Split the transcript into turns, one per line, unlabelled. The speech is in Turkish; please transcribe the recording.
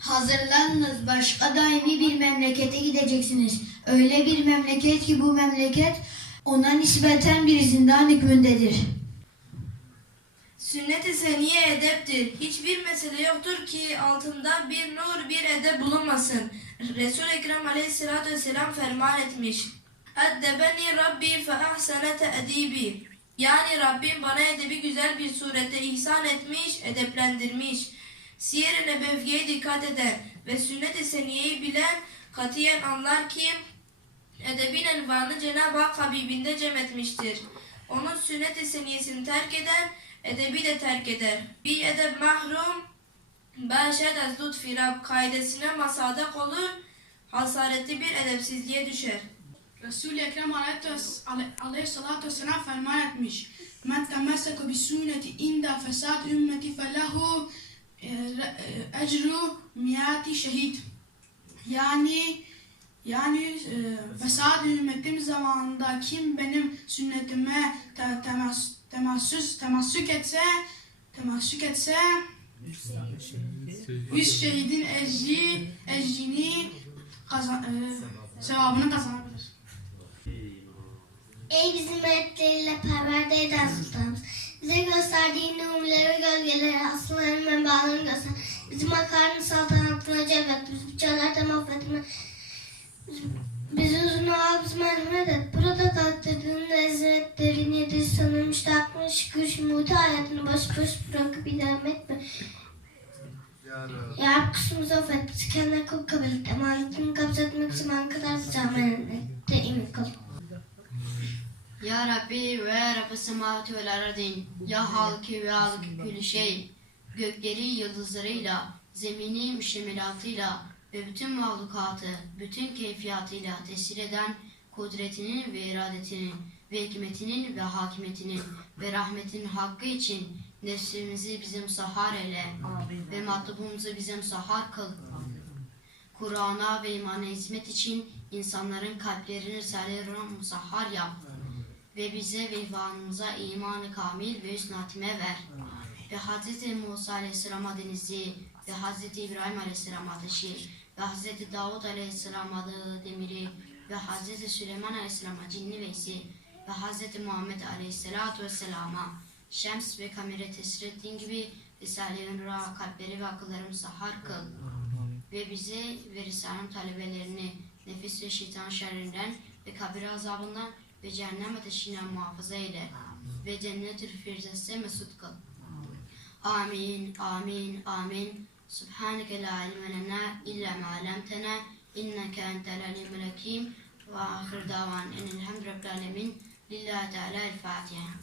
Hazırlanınız başka daimi bir memlekete gideceksiniz. Öyle bir memleket ki bu memleket ona nispeten bir zindan hükmündedir.
Sünnet-i seniye edeptir. Hiçbir mesele yoktur ki altında bir nur bir edep bulunmasın. Resul-i Ekrem aleyhissalatü vesselam ferman etmiş. Eddebeni Rabbi fe ahsene te'dibi. Yani Rabbim bana edebi güzel bir surette ihsan etmiş, edeplendirmiş. Siyer-i Nebeviye'ye dikkat eden ve sünnet-i seniyeyi bilen katiyen anlar ki edebin envanı Cenab-ı Hak Habibinde cem etmiştir. Onun sünnet-i seniyesini terk eden, edebi de terk eder. Bir edeb mahrum, beşed az lütfi Rab kaidesine masadak olur, hasaretli bir edepsizliğe düşer.
Resul-i Ekrem aleyhis- ale- aleyhissalatu vesselam ferman etmiş. Men temesseke bi sünneti inda fesad ümmeti e, ecru miyati şehit. Yani yani e, fesad ümmetim zamanında kim benim sünnetime te, temas, temassüs, temassük etse temassük etse yüz şehidin ecri, ecrini kazan, e, sevabını kazanabilir.
Ey bizim melekleriyle perverde eden makarnı saltanatına cevdet. Bizi bıçaklardan affetme. Bizi uzun bizi merhamet et. Burada taktırdığın lezzetlerini yedi sanılmış, takmış, şükür, şumutu hayatını boş boş bırakıp idam etme. Ya Rab kusumuzu affet. Bizi kendine kul kabul et. Emanetini kabz etmek zaman kadar amel etmekte emin kıl.
Ya Rabbi ve Rabbi semavati vel ardin Ya halki ve halki külü şey Gökleri yıldızlarıyla Zemini müştemilatıyla Ve bütün mahlukatı Bütün keyfiyatıyla tesir eden Kudretinin ve iradetinin Ve hikmetinin ve hakimiyetinin Ve rahmetinin hakkı için Nefsimizi bize musahhar eyle Ve matlubumuzu bize musahhar kıl Kur'an'a ve imana hizmet için insanların kalplerini Nur'a musahhar yap ve bize ve ihvanımıza imanı kamil ve hüsnü hatime ver. Ve Hz. Musa Aleyhisselam'a denizi ve Hz. İbrahim Aleyhisselam ateşi ve Hz. Davud Aleyhisselam adı demiri ve Hz. Süleyman Aleyhisselam'a cinni veysi ve Hz. Muhammed Aleyhisselatu Vesselam'a şems ve kamera tesir ettiğin gibi Risale-i Nur'a kalpleri ve akıllarımı sahar kıl ve bize ve Risale'nin talebelerini nefis ve şeytan şerrinden ve kabir azabından ve cehennem ateşinden muhafaza eyle ve cennet-ül firdevste mesut kıl. آمين آمين آمين. سبحانك لا علم لنا إلا ما علمتنا إنك أنت العليم الحكيم. وآخر دعوان أن الحمد لله رب العالمين لله تعالى الفاتحة.